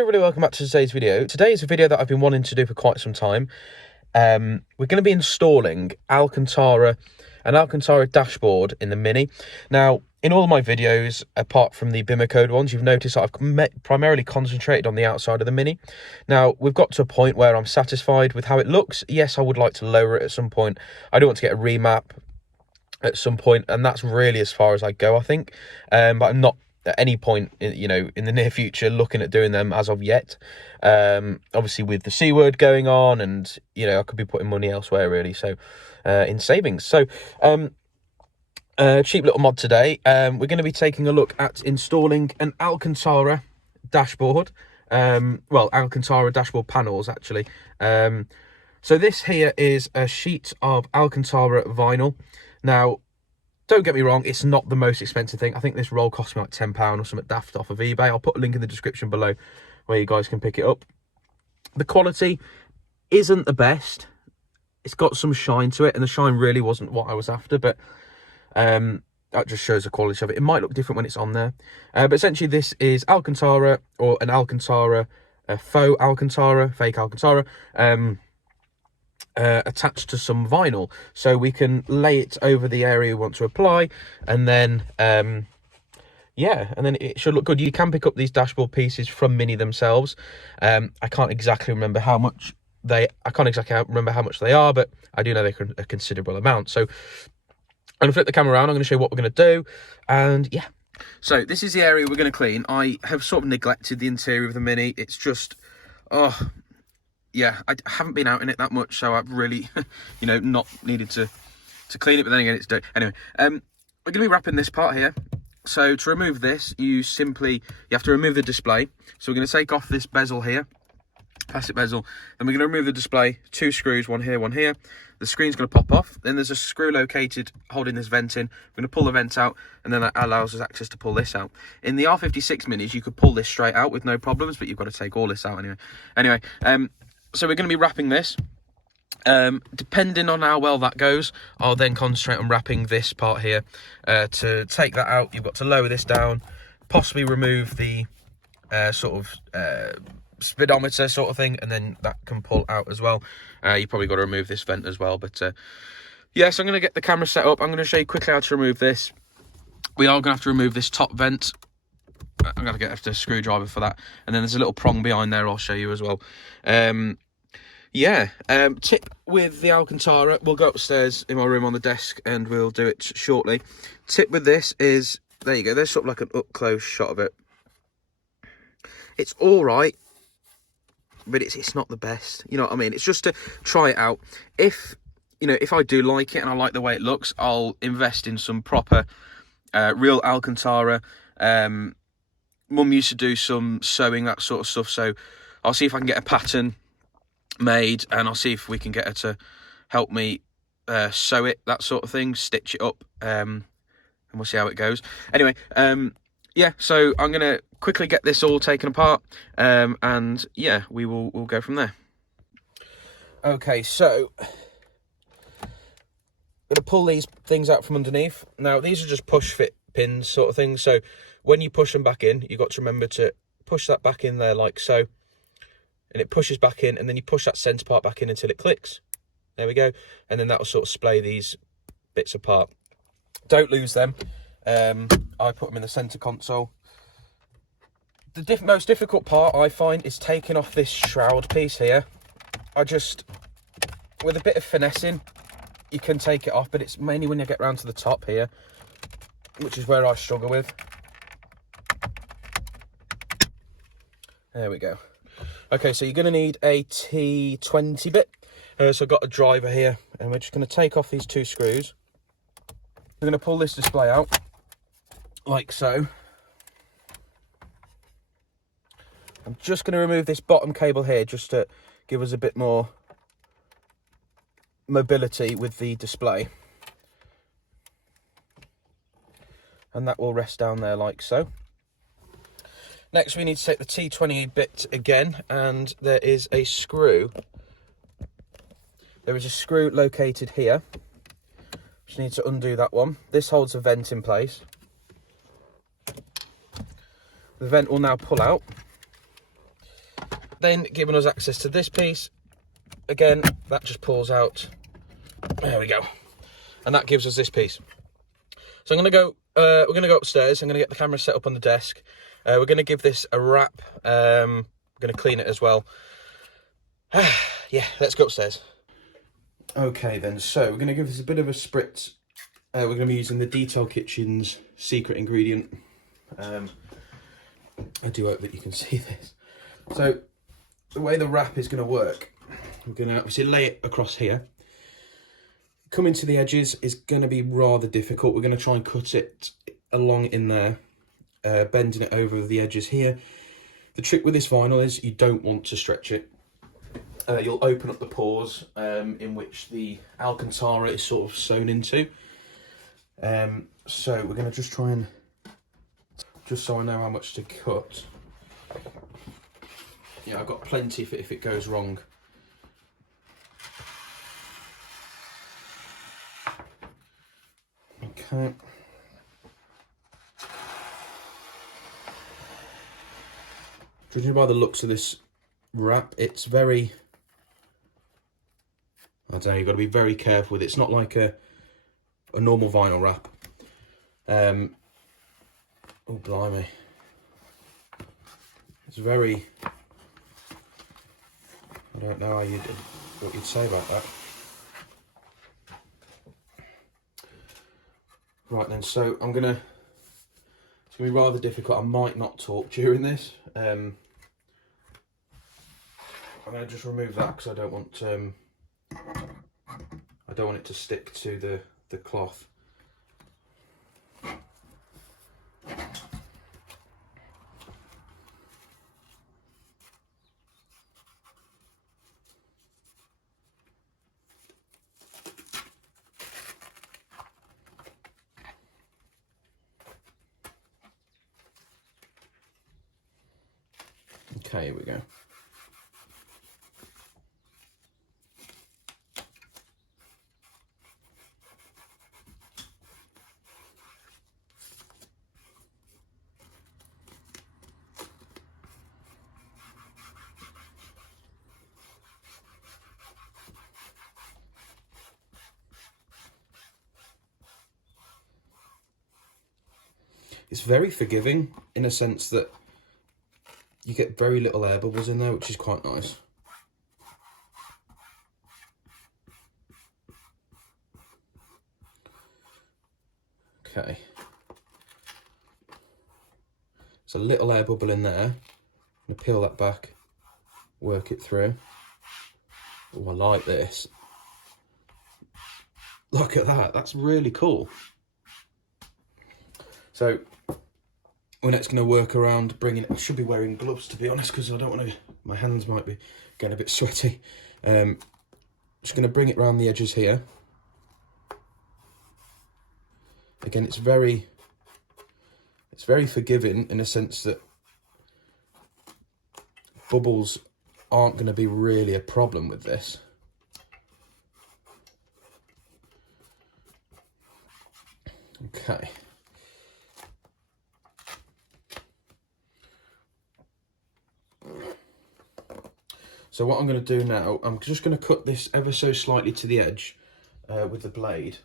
Hello everybody, welcome back to today's video. Today is a video that I've been wanting to do for quite some time. We're going to be installing an Alcantara dashboard in the Mini. Now, in all of my videos, apart from the Bimmer code ones, you've noticed that I've primarily concentrated on the outside of the Mini. Now, we've got to a point where I'm satisfied with how it looks. Yes, I would like to lower it at some point. I do want to get a remap at some point, and that's really as far as I go, I think. But I'm not at any point, in the near future, looking at doing them as of yet. Obviously with the C word going on, and I could be putting money elsewhere really, so in savings. So cheap little mod today. We're going to be taking a look at installing an Alcantara dashboard. Alcantara dashboard panels actually. So this here is a sheet of Alcantara vinyl. Now, don't get me wrong, it's not the most expensive thing. I think this roll cost me like £10 or something daft off of eBay. I'll put a link in the description below where you guys can pick it up. The quality isn't the best. It's got some shine to it, and the shine really wasn't what I was after, but that just shows the quality of it. It might look different when it's on there. But essentially this is Alcantara, or an Alcantara, a faux Alcantara, fake Alcantara, attached to some vinyl, so we can lay it over the area we want to apply, and then and then it should look good. You can pick up these dashboard pieces from Mini themselves. I can't exactly remember how much they are, but I do know they're a considerable amount. So I'm gonna flip the camera around. I'm gonna show you what we're gonna do, and yeah. So this is the area we're gonna clean. I have sort of neglected the interior of the Mini. It's just, yeah, I haven't been out in it that much, so I've really, not needed to clean it, but then again, it's dirty. Anyway, we're going to be wrapping this part here. So to remove this, you have to remove the display. So we're going to take off this bezel here, plastic bezel, then we're going to remove the display, 2 screws, one here. The screen's going to pop off. Then there's a screw located holding this vent in. We're going to pull the vent out, and then that allows us access to pull this out. In the F56 Minis, you could pull this straight out with no problems, but you've got to take all this out anyway. So we're going to be wrapping this. Depending on how well that goes, I'll then concentrate on wrapping this part here. To take that out, you've got to lower this down, possibly remove the speedometer sort of thing, and then that can pull out as well. You probably got to remove this vent as well, but yeah, so I'm going to get the camera set up. I'm going to show you quickly how to remove this. We are going to have to remove this top vent. I'm going to get a screwdriver for that, and then there's a little prong behind there I'll show you as well. Tip with the Alcantara, we'll go upstairs in my room on the desk and we'll do it shortly. Tip with this is, there you go, there's sort of like an up close shot of it. It's all right, but it's not the best, you know what I mean? It's just to try it out. If I do like it and I like the way it looks, I'll invest in some proper real Alcantara. Mum used to do some sewing, that sort of stuff, so I'll see if I can get a pattern made, and I'll see if we can get her to help me sew it, that sort of thing, stitch it up, and we'll see how it goes. Anyway, so I'm going to quickly get this all taken apart, and yeah, we'll go from there. Okay, so I'm going to pull these things out from underneath. Now, these are just push fit pins sort of thing, so when you push them back in, you've got to remember to push that back in there like so, and it pushes back in, and then you push that centre part back in until it clicks. There we go, and then that will sort of splay these bits apart. Don't lose them. I put them in the centre console. The most difficult part I find is taking off this shroud piece here. With a bit of finessing, you can take it off, but it's mainly when you get round to the top here, which is where I struggle with. There we go. Okay, so you're going to need a T20 bit. So I've got a driver here, and we're just going to take off these 2 screws. We're going to pull this display out, like so. I'm just going to remove this bottom cable here, just to give us a bit more mobility with the display. And that will rest down there like so. Next, we need to take the T20 bit again, and there is a screw. There is a screw located here. Just need to undo that one. This holds a vent in place. The vent will now pull out. then giving us access to this piece. Again, that just pulls out. There we go. And that gives us this piece. So I'm going to go, we're going to go upstairs. I'm going to get the camera set up on the desk. We're going to give this a wrap. We're going to clean it as well. Yeah, let's go upstairs. Okay then, so we're going to give this a bit of a spritz. We're going to be using the Detail Kitchen's secret ingredient. I do hope that you can see this. So the way the wrap is going to work, we're going to obviously lay it across here. Coming to the edges is going to be rather difficult. We're going to try and cut it along in there, bending it over the edges here. The trick with this vinyl is you don't want to stretch it. You'll open up the pores in which the Alcantara is sort of sewn into. So we're going to just try and, just so I know how much to cut. Yeah, I've got plenty for if it goes wrong. Okay. Judging by the looks of this wrap, it's very, I don't know, you've got to be very careful with it. It's not like a normal vinyl wrap. Oh, blimey. It's very, I don't know what you'd say about that. Right then, so it's going to be rather difficult. I might not talk during this. I'm going to just remove that because I don't want it to stick to the cloth. Okay, here we go. It's very forgiving in a sense that you get very little air bubbles in there, which is quite nice. Okay. There's a little air bubble in there. I'm going to peel that back, work it through. Oh, I like this. Look at that, that's really cool. So we're next going to work around bringing it. I should be wearing gloves, to be honest, because I don't want to, my hands might be getting a bit sweaty. Just going to bring it around the edges here. Again, it's very forgiving in a sense that bubbles aren't going to be really a problem with this. Okay. So what I'm going to do now, I'm just going to cut this ever so slightly to the edge with the blade.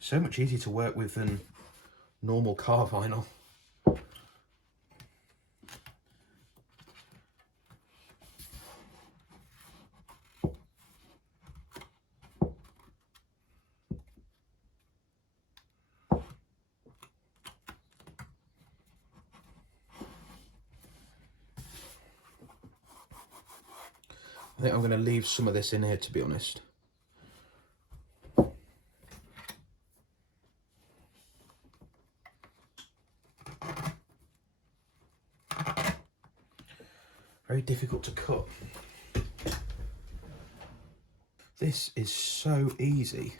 So much easier to work with than normal car vinyl. I think I'm going to leave some of this in here, to be honest. Very difficult to cut. This is so easy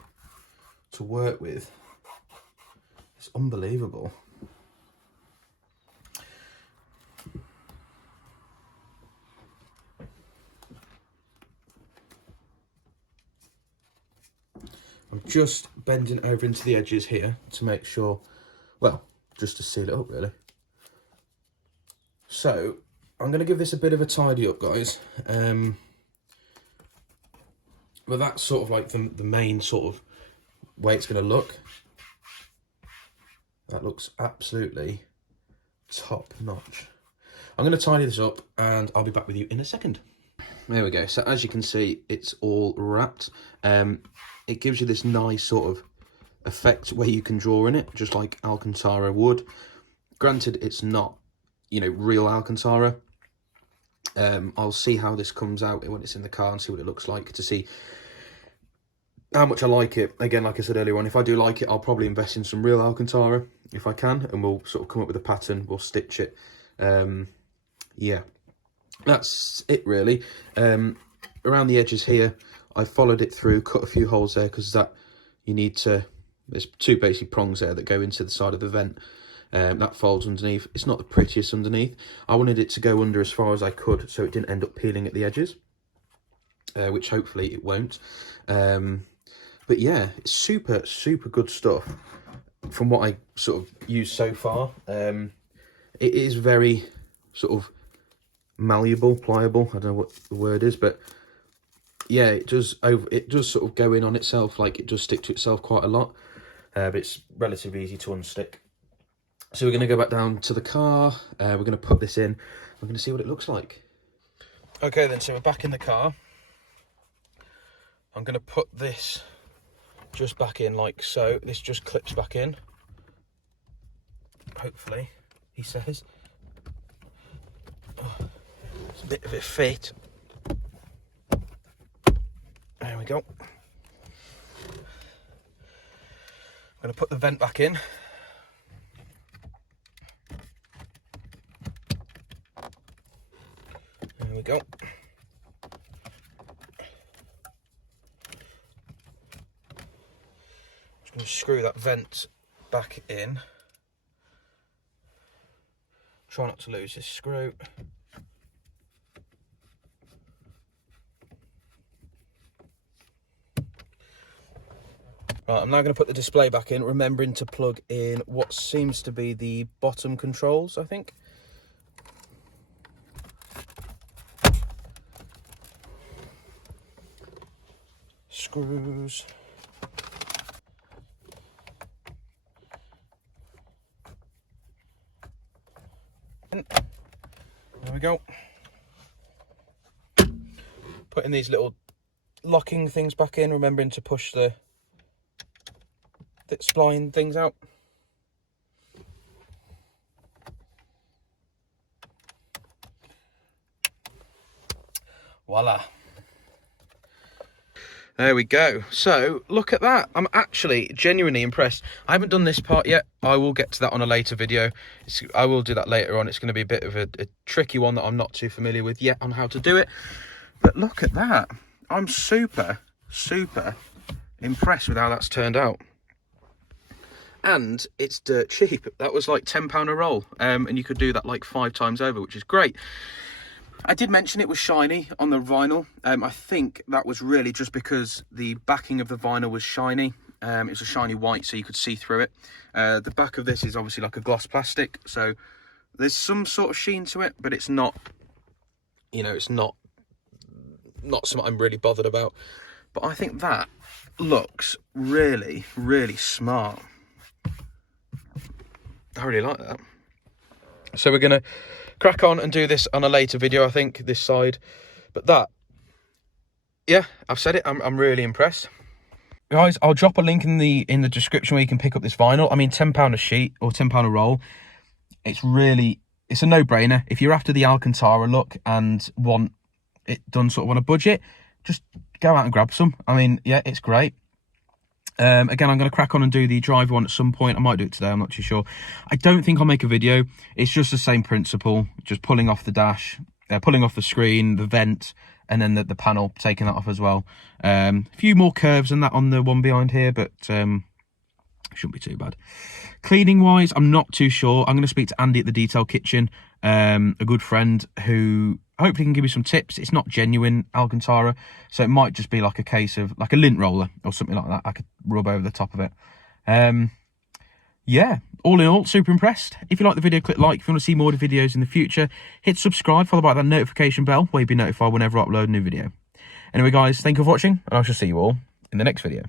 to work with. It's unbelievable. I'm just bending over into the edges here to make sure, well, just to seal it up really. So I'm going to give this a bit of a tidy up, guys. But that's sort of like the main sort of way it's going to look. That looks absolutely top notch. I'm going to tidy this up and I'll be back with you in a second. There we go. So as you can see, it's all wrapped. It gives you this nice sort of effect where you can draw in it, just like Alcantara would. Granted, it's not, you know, real Alcantara. I'll see how this comes out when it's in the car and see what it looks like to see how much I like it. Again, like I said earlier on, if I do like it, I'll probably invest in some real Alcantara if I can, and we'll sort of come up with a pattern, we'll stitch it. Yeah, that's it really. Around the edges here, I followed it through, cut a few holes there, because that you need to, there's two basic prongs there that go into the side of the vent. That folds underneath. It's not the prettiest underneath. I wanted it to go under as far as I could so it didn't end up peeling at the edges, which hopefully it won't. But yeah, it's super good stuff from what I sort of used so far. It is very sort of malleable, pliable, I don't know what the word is, but yeah, it does sort of go in on itself, like it does stick to itself quite a lot, but it's relatively easy to unstick. So we're going to go back down to the car, we're going to put this in, we're going to see what it looks like. Okay then, so we're back in the car. I'm going to put this just back in like so. This just clips back in, hopefully, he says. It's a bit of a fit. There we go. I'm going to put the vent back in. There we go. Just going to screw that vent back in. Try not to lose this screw. Right, I'm now going to put the display back in, remembering to plug in what seems to be the bottom controls, I think. Screws. There we go. Putting these little locking things back in, remembering to push the spline things out. Voila. There we go. So look at that. I'm actually genuinely impressed. I haven't done this part yet. I will get to that on a later video. I will do that later on. It's going to be a bit of a tricky one that I'm not too familiar with yet on how to do it. But look at that. I'm super impressed with how that's turned out. And it's dirt cheap. That was like £10 a roll, and you could do that like 5 times over, which is great. I did mention it was shiny on the vinyl. I think that was really just because the backing of the vinyl was shiny. It was a shiny white, so you could see through it. The back of this is obviously like a gloss plastic, so there's some sort of sheen to it, but it's not, you know, it's not something I'm really bothered about. But I think that looks really smart. I really like that. So we're going to crack on and do this on a later video, I think, this side. But that, yeah, I've said it. I'm really impressed. Guys, I'll drop a link in the description where you can pick up this vinyl. I mean, £10 a sheet or £10 a roll. It's a no-brainer. If you're after the Alcantara look and want it done sort of on a budget, just go out and grab some. I mean, yeah, it's great. Again, I'm going to crack on and do the drive one at some point. I might do it today, I'm not too sure. I don't think I'll make a video. It's just the same principle, just pulling off the dash, pulling off the screen, the vent, and then the panel, taking that off as well. A few more curves than that on the one behind here, but shouldn't be too bad. Cleaning wise, I'm not too sure. I'm going to speak to Andy at the Detail Kitchen, a good friend who hopefully can give me some tips. It's not genuine Alcantara, so it might just be like a case of like a lint roller or something like that I could rub over the top of it. yeah, all in all, super impressed. If you like the video, click like. If you want to see more videos in the future, hit subscribe, followed by that notification bell where you'll be notified whenever I upload a new video. Anyway, guys, thank you for watching, and I shall see you all in the next video.